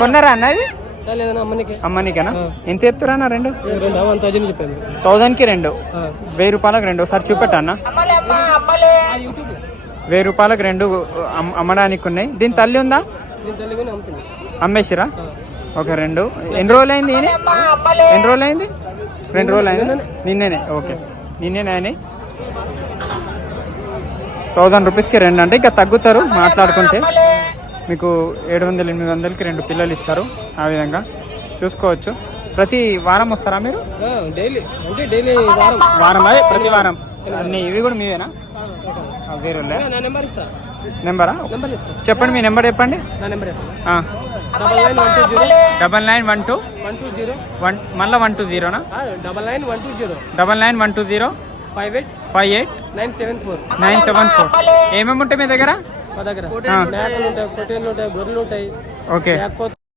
కొన్నారా అన్నది అమ్మనికి అమ్మనికేనా ఎంత చెప్తారా అన్న రెండు 1000 చెప్పాను 1000కి రెండు 1000 రూపాయలకు రెండు ఒకసారి చూపెట్టా అన్న 1000 రూపాయలకు రెండు అమ్మడానికి ఉన్నాయి. దీని తల్లి ఉందా? అమ్మేసిరా? ఓకే రెండు. ఎన్ని రోజులు అయింది? ఎన్ని రోజులు అయింది? 2 రోజులు అయింది. నిన్నేనే? ఓకే నిన్నేనే అని 1000 రూపీస్కి రెండు అంటే ఇంకా తగ్గుతారు మాట్లాడుకుంటే. మీకు 700-800కి రెండు పిల్లలు ఇస్తారు. ఆ విధంగా చూసుకోవచ్చు. ప్రతి వారం వస్తారా మీరు? వారం అదే ప్రతి వారం అన్ని ఇవి కూడా మీవేనా? వేరే నెంబరా చెప్పండి, మీ నెంబర్ చెప్పండి. 9912 మళ్ళీ 120 9912 58 ఏమేమి ఉంటాయి మీ దగ్గర? గొర్రెలు ఉంటాయి, ఓకే.